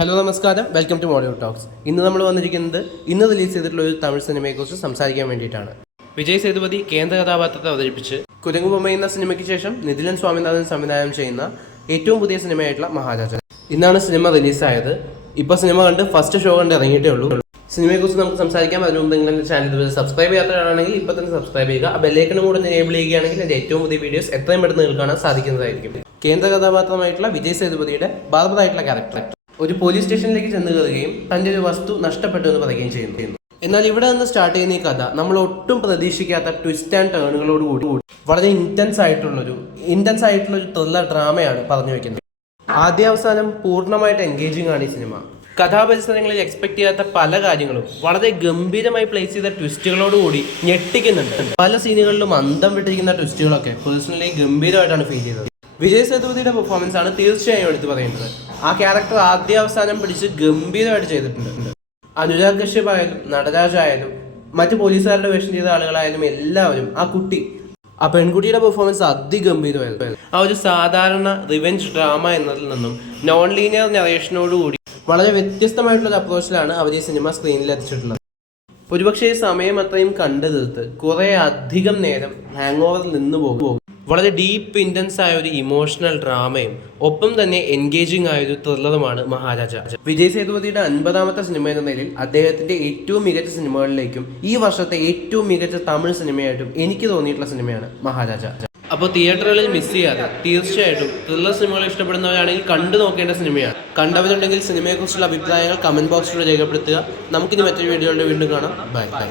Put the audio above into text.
Hello നമസ്കാരം, welcome to Mollywood talks. ഇന്ന് നമ്മൾ വന്നിരിക്കുന്നത് ഇന്ന് റിലീസ് ചെയ്തിട്ടുള്ള ഒരു തമിഴ് സിനിമയെക്കുറിച്ച് സംസാരിക്കാൻ വേണ്ടിയിട്ടാണ്. വിജയ് സേതുപതി കേന്ദ്ര കഥാപാത്രത്തെ അവതരിപ്പിച്ച് കുരങ്ങുബൊമ്മ എന്ന സിനിമയ്ക്ക് ശേഷം നിതിലൻ സ്വാമിനാഥൻ സംവിധാനം ചെയ്യുന്ന ഏറ്റവും പുതിയ സിനിമയായിട്ടുള്ള മഹാരാജ. ഇന്നാണ് സിനിമ റിലീസായത്. ഇപ്പോൾ സിനിമ കണ്ട് ഫസ്റ്റ് ഷോ കണ്ട് ഇറങ്ങിയിട്ടേ ഉള്ളൂ. സിനിമയെക്കുറിച്ച് നമുക്ക് സംസാരിക്കാം. അതിന് മുമ്പ് നിങ്ങളുടെ ചാനൽ ഇതുവരെ സബ്സ്ക്രൈബ് ചെയ്യാത്തതാണെങ്കിൽ ഇപ്പോൾ തന്നെ സബ്സ്ക്രൈബ് ചെയ്യുക. ആ ബെല്ലൈക്കണും കൂടെ എനേബിൾ ചെയ്യുകയാണെങ്കിൽ എൻ്റെ ഏറ്റവും പുതിയ വീഡിയോസ് എത്രയും പെട്ടെന്ന് നിങ്ങൾക്ക് കാണാൻ സാധിക്കുന്നതായിരിക്കും. കേന്ദ്ര കഥാപാത്രമായിട്ടുള്ള വിജയ് സേതുപതിയുടെ ബാർബറായിട്ടുള്ള ക്യാരക്ടർ ഒരു പോലീസ് സ്റ്റേഷനിലേക്ക് ചെന്ന് കയറുകയും തൻ്റെ ഒരു വസ്തു നഷ്ടപ്പെട്ടു എന്ന് പറയുകയും ചെയ്യുന്നു. എന്നാൽ ഇവിടെ നിന്ന് സ്റ്റാർട്ട് ചെയ്യുന്ന ഈ കഥ നമ്മൾ ഒട്ടും പ്രതീക്ഷിക്കാത്ത ട്വിസ്റ്റ് ആൻഡ് ടേണുകളോട് കൂടി വളരെ ഇന്റൻസ് ആയിട്ടുള്ള ഒരു ത്രില്ലർ ഡ്രാമയാണ് പറഞ്ഞു വെക്കുന്നത്. ആദ്യാവസാനം പൂർണ്ണമായിട്ട് എൻഗേജിങ് ആണ് ഈ സിനിമ. കഥാപരിസരങ്ങളിൽ എക്സ്പെക്ട് ചെയ്യാത്ത പല കാര്യങ്ങളും വളരെ ഗംഭീരമായി പ്ലേസ് ചെയ്ത ട്വിസ്റ്റുകളോടുകൂടി ഞെട്ടിക്കുന്നുണ്ട്. പല സീനുകളിലും അന്തം വിട്ടിരിക്കുന്ന ട്വിസ്റ്റുകളൊക്കെ പേഴ്സണലി ഗംഭീരമായിട്ടാണ് ഫീൽ ചെയ്തത്. വിജയ് സേതുപതിയുടെ പെർഫോമൻസ് ആണ് തീർച്ചയായും എടുത്തു പറയേണ്ടത്. ആ ക്യാരക്ടർ ആദ്യാവസാനം പിടിച്ച് ഗംഭീരമായിട്ട് ചെയ്തിട്ടുണ്ട്. അനുരാഗ് കശ്യപ് ആയാലും നടരാജ് ആയാലും മറ്റു പോലീസുകാരുടെ വേഷം ചെയ്ത ആളുകളായാലും എല്ലാവരും ആ പെൺകുട്ടിയുടെ പെർഫോമൻസ് അതിഗംഭീരമായിരുന്നു. ആ ഒരു സാധാരണ റിവെഞ്ച് ഡ്രാമ എന്നതിൽ നിന്നും നോൺ ലീനിയർ നറേഷനോടുകൂടി വളരെ വ്യത്യസ്തമായിട്ടുള്ള അപ്രോച്ചിലാണ് അവർ ഈ സിനിമ സ്ക്രീനിൽ എത്തിച്ചിട്ടുള്ളത്. ഒരുപക്ഷെ സമയം അത്രയും കണ്ടു തീർത്ത് കുറെ അധികം നേരം ഹാങ് ഓവറിൽ നിന്ന് പോകും. വളരെ ഡീപ്പ് ഇന്റൻസ് ആയ ഒരു ഇമോഷണൽ ഡ്രാമയും ഒപ്പം തന്നെ എൻഗേജിംഗ് ആയ ഒരു ത്രില്ലറുമാണ് മഹാരാജ. വിജയ് സേതുപതിയുടെ 50ാമത്തെ സിനിമ എന്ന നിലയിൽ അദ്ദേഹത്തിന്റെ ഏറ്റവും മികച്ച സിനിമകളിലേക്കും ഈ വർഷത്തെ ഏറ്റവും മികച്ച തമിഴ് സിനിമയായിട്ടും എനിക്ക് തോന്നിയിട്ടുള്ള സിനിമയാണ് മഹാരാജ. അപ്പോൾ തിയേറ്ററുകളിൽ മിസ് ചെയ്യാതെ തീർച്ചയായിട്ടും ത്രില്ലർ സിനിമകൾ ഇഷ്ടപ്പെടുന്നവരാണെങ്കിൽ കണ്ടു നോക്കേണ്ട സിനിമയാണ്. കണ്ടവരുണ്ടെങ്കിൽ സിനിമയെക്കുറിച്ചുള്ള അഭിപ്രായങ്ങൾ കമന്റ് ബോക്സിലൂടെ രേഖപ്പെടുത്തുക. നമുക്കിനി മറ്റൊരു വീഡിയോയുടെ വീണ്ടും കാണാം. ബൈ.